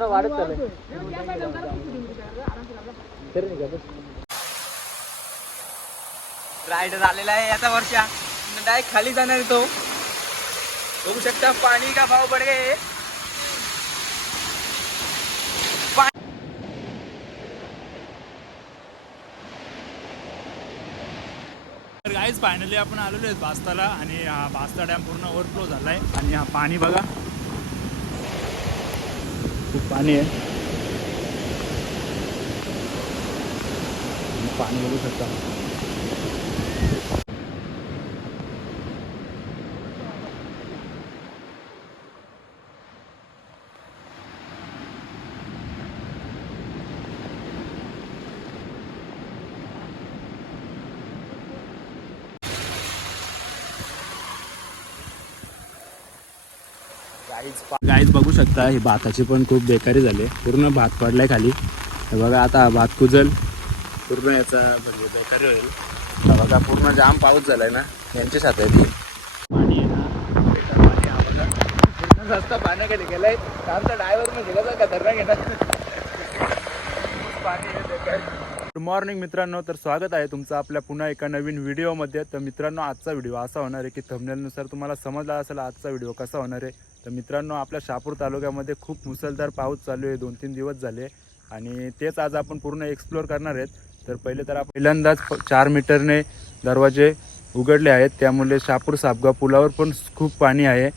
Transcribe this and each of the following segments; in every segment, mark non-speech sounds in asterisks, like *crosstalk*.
पुन्हा वाढत चाललंय. रायडर आलेला आहे आता वर्षा डायरेक्ट खाली जाणार आहे तो. बघू शकता पाणी का भाव पड गए तर गाईज फायनली आपण आलेलो आहेत भास्ताला आणि हा भास्ता डॅम पूर्ण ओव्हरफ्लो झालाय आणि हा पाणी बघा. खूप पाणी आहे. पाणी बघू शकता. गाईज बघू शकता ही भाताची पण खूप बेकारी झाली पूर्ण भात पडलाय खाली. हे बघा आता भात कुजल. पूर्ण याचा म्हणजे बेकारी होईल. बघा पूर्ण जाम पाऊस झालाय ना. यांच्या साथ आहे ती. पाणी रस्ता पाण्याकडे गेलाय. आमचा ड्रायव्हर म्हणजे कसा धरणा घेणार पाणी गुड मॉर्निंग मित्रांनो तर स्वागत आहे तुमचं आपल्या पुन्हा एका नवीन व्हिडिओमध्ये. तर मित्रांनो आजचा व्हिडिओ असा होणार आहे की थंबनेलनुसार तुम्हाला समजला असेल आजचा व्हिडिओ कसा होणार आहे. तर मित्रांनो आपल्या शहापूर तालुक्यामध्ये खूप मुसळधार पाऊस चालू आहे दोन तीन दिवस झाले. आणि तेच आज आपण पूर्ण एक्सप्लोअर करणार आहेत. तर पहिले तर आपण पहिल्यांदाच चार मीटरने दरवाजे उघडले आहेत. त्यामुळे शहापूर सापगाव पुलावर पण खूप पाणी आहे.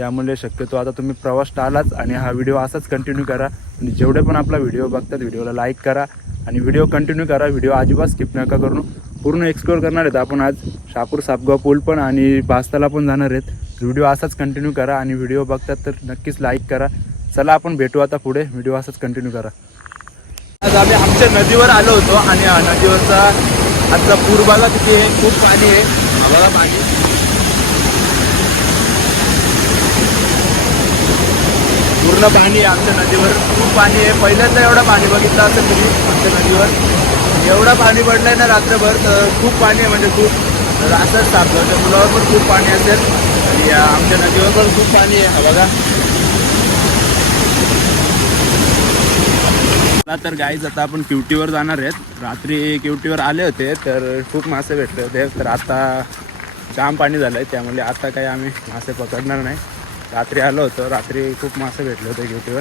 त्यामुळे शक्यतो आता तुम्ही प्रवास टाळाच आणि हा व्हिडिओ असाच कंटिन्यू करा. आणि जेवढे पण आपला व्हिडिओ बघतात व्हिडिओला लाईक करा आणि व्हिडिओ कंटिन्यू करा. व्हिडिओ अजिबात स्किप नका करून पूर्ण एक्सप्लोअर करणार आहेत आपण आज. शापूर सापगाव पूल पण आणि बास्ताला पण जाणार आहेत. व्हिडिओ असाच कंटिन्यू करा आणि व्हिडिओ बघतात तर नक्कीच लाईक करा. चला आपण भेटू आता पुढे. व्हिडिओ असाच कंटिन्यू करा. आज आम्ही आमच्या नदीवर आलो होतो आणि हा नदीवरचा आजचा पूर बघा किती आहे. खूप पाणी आहे. हा बघा पाणी. पूर्ण पाणी आहे आमच्या नदीवर. खूप पाणी आहे. पहिल्यांदा एवढं पाणी बघितलं असेल तुम्ही आमच्या नदीवर. एवढं पाणी पडलंय ना रात्रभर तर खूप पाणी आहे. म्हणजे खूप तर असंच सापडलं म्हणजे पुलावर पण खूप पाणी असेल. आणि या आमच्या नदीवर पण खूप पाणी आहे. हा बघा. तर गाईज आता आपण क्युटीवर जाणार आहेत. रात्री क्युटीवर आले होते तर खूप मासे भेटले होते. तर आता जाम पाणी झालं आहे त्यामुळे आता काही आम्ही मासे पकडणार नाही. रात्री आलो होतो. रात्री खूप मासे भेटले होते ड्युटीवर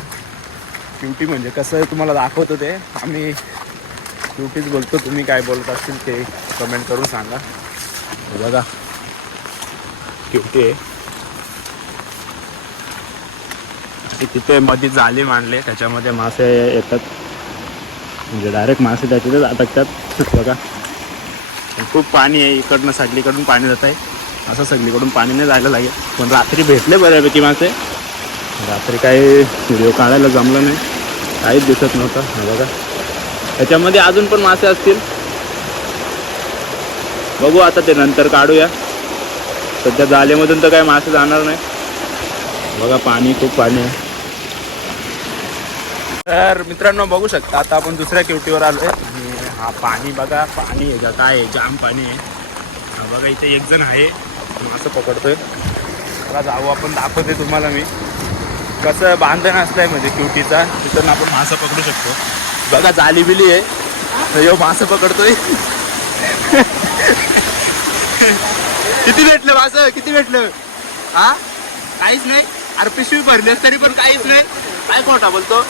ड्युटी म्हणजे कसं तुम्हाला दाखवतो ते. आम्ही ड्युटीच बोलतो तुम्ही काय बोलत असतील ते कमेंट करून सांगा. बघा. ड्युटी आहे. तिथे मध्ये जाली मांडले. त्याच्यामध्ये मासे येतात. म्हणजे डायरेक्ट मासे त्याच्यातच अटकतात बघा. खूप पाणी आहे. इकडनं सगळीकडून पाणी जात आहे. असं सगळीकडून पाणी नाही जायला लागेल. पण रात्री भेटले बऱ्यापैकी मासे रात्री काही व्हिडिओ काढायला जमलं नाही. काहीच दिसत नव्हतं. हे बघा. त्याच्यामध्ये अजून पण मासे असतील. बघू आता ते नंतर काढूया. सध्या जालेमधून तर काही मासे जाणार नाही. बघा पाणी खूप पाणी आहे. तर मित्रांनो बघू शकता आता आपण दुसऱ्या केवटीवर आलो आहे आणि हा पाणी बघा पाणी आहे का काय आहे जाम पाणी आहे. हा बघा इथे एक जण आहे. असं पकडतोय. मला जाऊ आपण दाखवते तुम्हाला मी. कसं बांधण असलंय म्हणजे क्युटीचा तिथून आपण मासा पकडू शकतो. बघा जाली बिली आहे यो ह्यो मासा पकडतोय. किती भेटलं मासं? किती भेटलं? हा? काहीच नाही. अरे पिशवी भरली तरी पण काहीच नाही. काय खोटा बोलतो?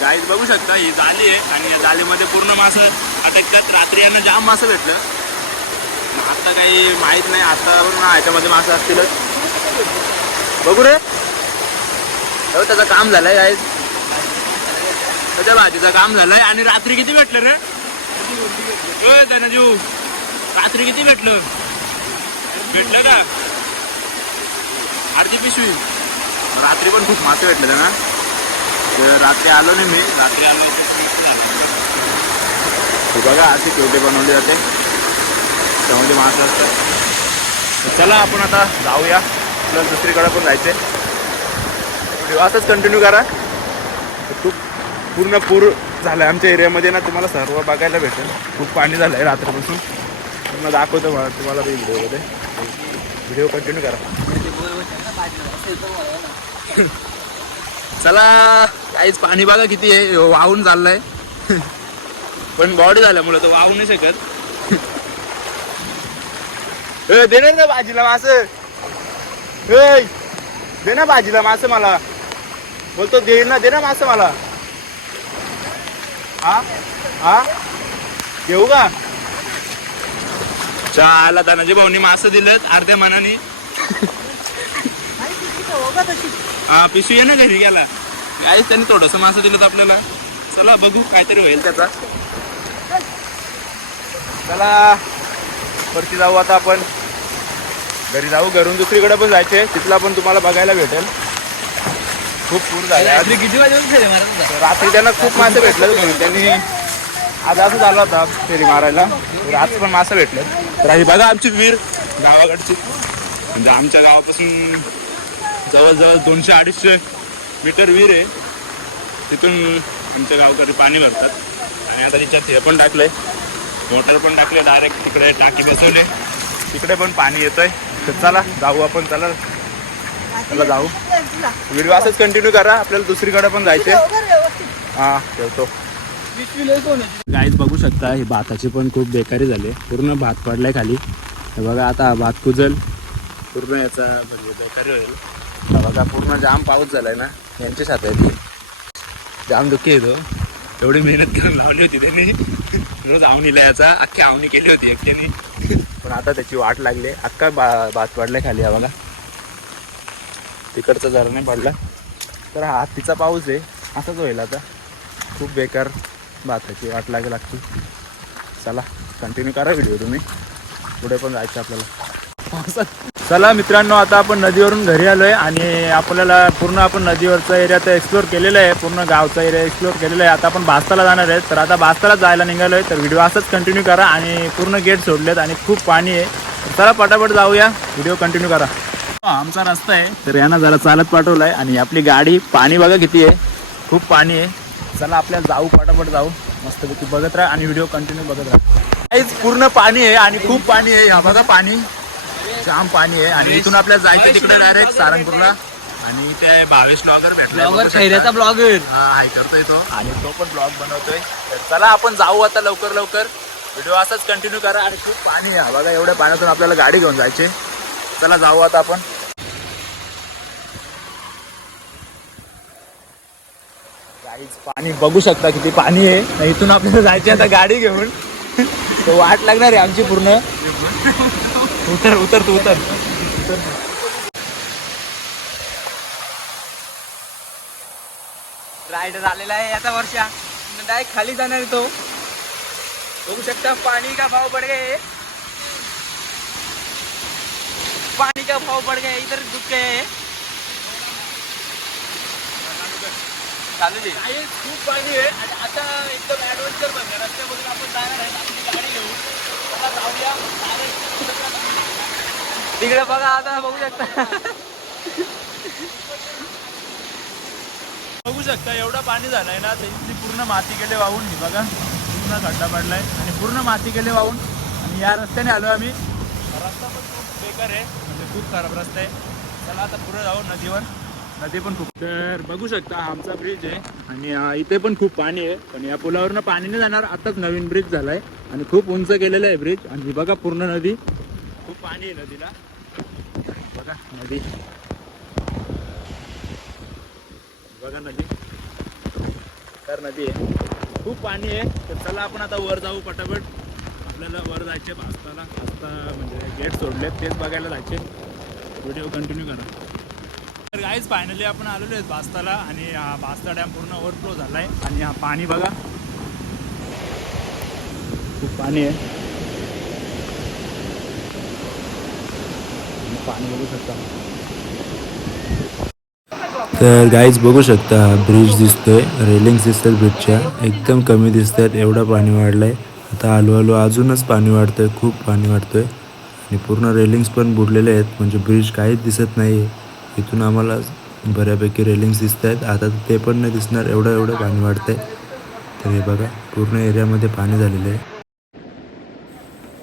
गाईज बघू शकता ही जाली आहे आणि या जालीमध्ये पूर्ण मासं. अटकतात रात्री यांना जाम मासं भेटलं. आता काही माहीत नाही आता ना ह्याच्यामध्ये मासे असतीलच बघू रे. हो त्याचं काम झालंय काय त्याच्या भाजीचं काम झालंय. आणि रात्री किती भेटलं रे? होय जीव रात्री किती भेटलं? भेटलं का? अर्धी पिशवी. रात्री पण खूप मासे भेटले त्यांना. तर रात्री आलो नाही मी. रात्री आलो बघा अशी केवटे बनवली जाते. त्यामध्ये म्हणजे मासे तर चला आपण आता जाऊया. प्लस दुसरीकडं पण जायचं आहे असंच कंटिन्यू करा. तर खूप पूर्ण पूर झालं आहे आमच्या एरियामध्ये ना तुम्हाला सर्व बघायला भेटेल. खूप पाणी झालं आहे रात्रीपासून. तुम्हाला दाखवतो मला तुम्हाला ते व्हिडिओमध्ये व्हिडिओ कंटिन्यू करा. चला काहीच पाणी बघा किती आहे वाहून चाललं आहे पण बॉडी झाल्यामुळे तो वाहू नाही शकत. ए, दे ना भाजीला मास. दे ना भाजीला मास मला. बोलतो दे ना दे ना मास मला. हा? हा? घेऊ का? चाला धनाजी भाऊनी मास दिलेत अर्ध्या मनाने. हा पिशवी आहे ना घरी गेला काय त्यांनी थोडस मासं दिलं आपल्याला. चला बघू काहीतरी होईल त्याचा. चला वरती जाऊ आता आपण. घरी जाऊ घरून दुसरीकडे पण जायचे. तिथला पण तुम्हाला बघायला भेटेल. खूप पूर झाले किती होता? रात्री त्यांना खूप मासे भेटले म्हणून त्यांनी आज असं झालं होता फेरी मारायला. आज पण मासे भेटले तर ही बघा आमची वीर गावाकडची. म्हणजे आमच्या गावापासून जवळजवळ दोनशे अडीचशे मीटर विहीर आहे. तिथून आमच्या गावकरी पाणी भरतात. आणि आता तिच्यात हे पण टाकलंय. मोटर पण टाकले डायरेक्ट तिकडे टाकी बसवले. तिकडे पण पाणी येतंय. तर चला जाऊ आपण चला. चला जाऊ. व्हिडिओ असंच कंटिन्यू करा आपल्याला दुसरीकडे पण जायचे हा ठेवतो. गाईज बघू शकता हे भाताची पण खूप बेकारी झाली. पूर्ण भात पडलाय खाली. हे बघा आता भात कुजल. पूर्ण याचा म्हणजे बेकारी होईल. बघा पूर्ण जाम पाऊस झालाय ना. यांच्या छात्याची जाम दुःखी येतो एवढी मेहनत करून लावली होती त्यांनी. रोज आवणीला याचा अख्खी आवणी केली होती एकट्याने पण आता त्याची वाट लागली. अख्खा बा भात पडला खाली हा बघा. तिकडचा जरा नाही पडला. तर हा तिचा पाऊस आहे. असाच होईल आता. खूप बेकार भाताची वाट लागेल लागते. चला कंटिन्यू करा व्हिडिओ तुम्ही. पुढे पण जायचं आपल्याला. चला मित्रांनो आता आपण नदीवरून घरी आलोय आणि आपल्याला पूर्ण आपण नदीवरचा एरिया तर एक्सप्लोर केलेला आहे पूर्ण गावचा एरिया एक्सप्लोर केलेला आहे. आता आपण भास्ताला जाणार आहे. तर आता भास्ताला जायला निघालोय. तर व्हिडिओ असंच कंटिन्यू करा आणि पूर्ण गेट सोडलेत आणि खूप पाणी आहे. तर चला पटापट जाऊया. व्हिडिओ कंटिन्यू करा. आमचा रस्ता आहे. तर यांना जरा चालत पाठवलाय आणि आपली गाडी पाणी बघा किती आहे. खूप पाणी आहे. चला आपल्याला जाऊ पटापट जाऊ. मस्तपैकी बघत राहा आणि व्हिडिओ कंटिन्यू बघत राहा. काहीच पूर्ण पाणी आहे आणि खूप पाणी आहे. हा बघा पाणी. जाम पाणी आहे आणि इथून आपल्याला जायचं तिकडे डायरेक्ट सारंगपूरला. आणि ते भावेश ब्लॉगर भेटला. ब्लॉगर खैऱ्याचा ब्लॉगर हा हाय करतोय तो. आणि तो पण ब्लॉग बनवतोय. तर चला आपण जाऊ आता लवकर लवकर. व्हिडिओ असाच कंटिन्यू करा. आणि खूप पाणी आहे. बघा एवढ्या पाण्यातून आपल्याला गाडी घेऊन जायचे चला जाऊ आता आपण. काहीच पाणी बघू शकता किती पाणी आहे. इथून आपल्याला जायचे आता गाडी घेऊन. *laughs* तो वाट लागणार आहे आमची पूर्ण. उतर उतर तू उतर. राईडर आलेला आहे याचा वर्षा. डायरेक्ट खाली जाणार आहे तो. बघू शकता पाणी का भाव पड गए पाणी का भाव पड गया इधर दुख गए चालू दे. खूप पाणी आहे. आणि आता एकदम ऍडव्हेंचर बघा रस्त्यामधून आपण जाणार आहे. आपली गाडी घेऊन. चला जाऊया. तिकडे बघा आता बघू शकता. बघू शकता एवढं पाणी झालंय ना त्यांची पूर्ण माती गेले वाहून. ही बघा पूर्ण खड्डा पडलाय. आणि पूर्ण माती गेले वाहून. आणि या रस्त्याने आलो आम्ही. रस्ता पण खूप बेकार आहे. म्हणजे खूप खराब रस्ता आहे. चला आता पुढे जाऊ नदीवर. नदी पण खूप तर बघू शकता आमचा ब्रिज आहे. आणि इथे पण खूप पाणी आहे. पण या पुलावरनं पाणी नाही जाणार. आताच नवीन ब्रिज झालाय. आणि खूप उंच गेलेलं आहे ब्रिज आणि बघा पूर्ण नदी. खूप पाणी आहे नदीला. बघा नदी. बघा नदी. तर नदी आहे. खूप पाणी आहे तर चला आपण आता वर जाऊ पटापट. आपल्याला वर जायचे भास्ताला भास्ता म्हणजे गेट सोडले तेच बघायला जायचे. व्हिडिओ कंटिन्यू करा. तर गाईज फायनली आपण आलेलो आहेत भास्ताला आणि हा भास्ता डॅम पूर्ण ओव्हरफ्लो झाला आहे आणि हा पाणी बघा. खूप पाणी आहे. पाणी बघू शकता तर गाईज बघू शकता ब्रिज दिसतोय रेलिंग्स दिसतात ब्रिजच्या एकदम कमी दिसतात एवढं पाणी वाढलंय. आता हळूहळू अजूनच पाणी वाढतंय खूप पाणी वाढतोय. आणि पूर्ण रेलिंग्स पण बुडलेले आहेत म्हणजे ब्रिज काहीच दिसत नाही इथून आम्हाला बऱ्यापैकी रेलिंग्स दिसत आहेत आता ते पण नाही दिसणार एवढं एवढं पाणी वाढतंय. तर हे बघा पूर्ण एरियामध्ये पाणी झालेलं आहे.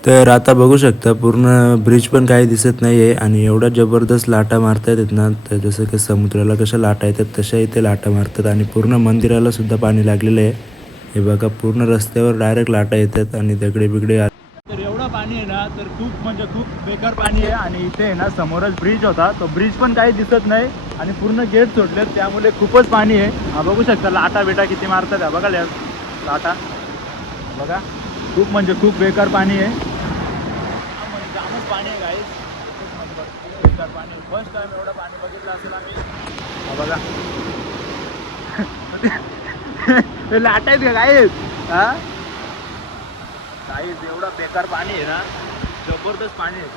तर आता बघू शकता पूर्ण ब्रिज पण काही दिसत नाही आहे आणि एवढा जबरदस्त लाटा मारता आहेत ना तर जसं की समुद्राला कशा लाटा येतात तशा इथे लाटा मारतात आणि पूर्ण मंदिराला सुद्धा पाणी लागलेलं आहे. हे बघा पूर्ण रस्त्यावर डायरेक्ट लाटा येतात आणि दगडे बिगडे आ- तर एवढं पाणी आहे ना तर खूप म्हणजे खूप बेकार पाणी आहे आणि इथे आहे ना समोरच ब्रिज होता. तो ब्रिज पण काही दिसत नाही आणि पूर्ण गेट सोडलेत त्यामुळे खूपच पाणी आहे. हा बघू शकता लाटा बिटा किती मारतात. बघा लाटा. बघा खूप म्हणजे खूप बेकार पाणी आहे. पाणी आहे गाईस खूप म्हणजे पाणी फर्स्ट टाइम एवढं पाणी बघितलं असेल आम्ही. बघा. हे आहेत का गाईस हा? काहीच एवढं बेकार पाणी आहे ना. जबरदस्त पाणी आहे.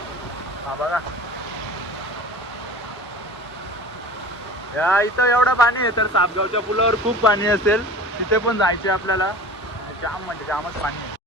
हा बघा. या इथं एवढं पाणी आहे तर सापगावच्या पुलावर खूप पाणी असेल. तिथे पण जायचे आपल्याला. जाम म्हणजे जामच पाणी आहे.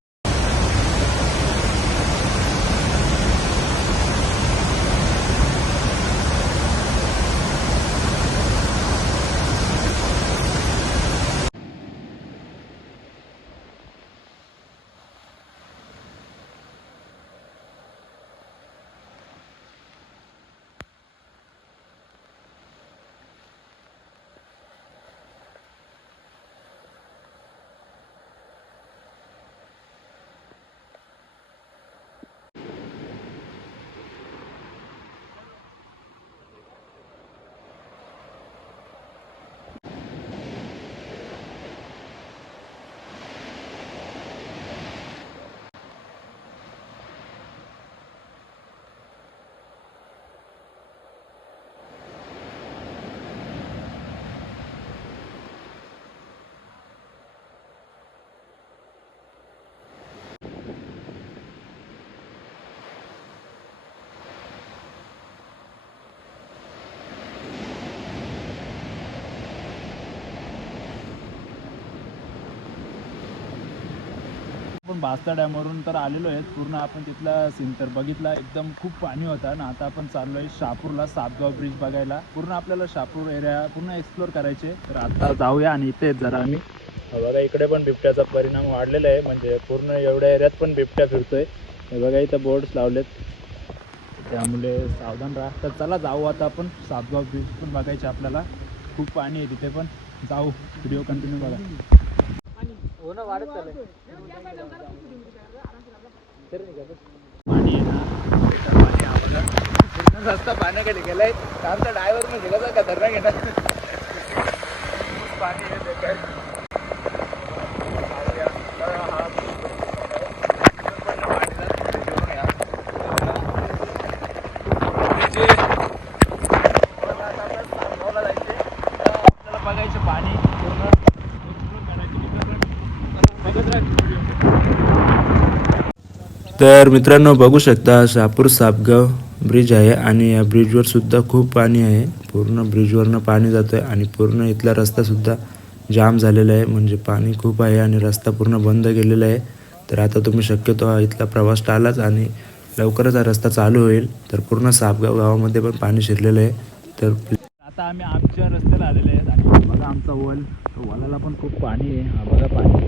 आपण बास्ता डॅमवरून तर आलेलो आहेत. पूर्ण आपण तिथला सीन तर बघितला. एकदम खूप पाणी होता ना आता आपण चाललोय शापूरला सातगाव ब्रिज बघायला. पूर्ण आपल्याला शापूर एरिया पूर्ण एक्सप्लोर करायचे तर आता जाऊया आणि इथे जरा आम्ही. बघा इकडे पण बिबट्याचा परिणाम वाढलेला आहे. म्हणजे पूर्ण एवढ्या एरियात पण बिबट्या फिरतोय. हे बघा इथं बोर्ड्स लावलेत. त्यामुळे सावधान राहा. तर चला जाऊ आता आपण. सातगाव ब्रिज पण बघायचे आपल्याला. खूप पाणी आहे तिथे पण. जाऊ. व्हिडिओ कंटिन्यू बघा. हो ना वाढत बेकार पाणी आवडलं रस्ता पाण्याकडे गेलाय. आमचा ड्रायव्हर नाही गेला का धरणा घेणार पाणी आहे बेकार जाऊया. तर हा पण पाणीचा घेऊन या. जे- पण आता आपल्याला सातगावला जायचे तर आपल्याला बघायचे पाणी पूर्ण explore करायचे. मित्रांनो, बघत राहा व्हिडिओ तर मित्रांनो बघू शकता शापूर सापगाव ब्रिज आहे आणि या ब्रिजवर सुद्धा खूप पाणी आहे. पूर्ण ब्रिजवरनं पाणी जातं आहे आणि पूर्ण इथला रस्तासुद्धा जाम झालेला आहे. म्हणजे पाणी खूप आहे आणि रस्ता पूर्ण बंद केलेला आहे. तर आता तुम्ही शक्यतो हा इथला प्रवास टाळाच आणि लवकरच हा रस्ता चालू होईल. तर पूर्ण सापगाव गावामध्ये पण पाणी शिरलेलं आहे. तर आता आम्ही आमच्या रस्त्याला आलेले आहेत आणि बघा आमचा वल. वलाला पण खूप पाणी आहे. हा बघा पाणी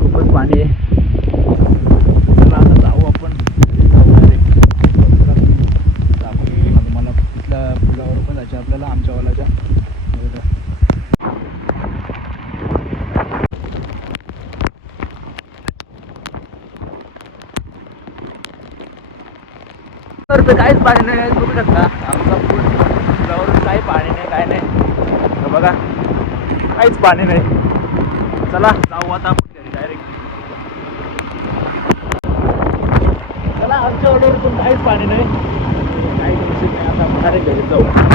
खूपच पाणी आहे चला आता जाऊ आपण जाऊ direct. जाऊ. आता मला तिथल्या पुलावर पण आमच्या तर काहीच पाणी नाही बघू शकता. आमचा पूल काही पाणी नाही काय नाही. तर बघा काहीच पाणी नाही. चला जाऊ आता आपण डायरेक्ट चला आमच्या ऑर्डर पण काहीच पाणी नाही. काही विषय नाही आता डायरेक्ट घरी जाऊ.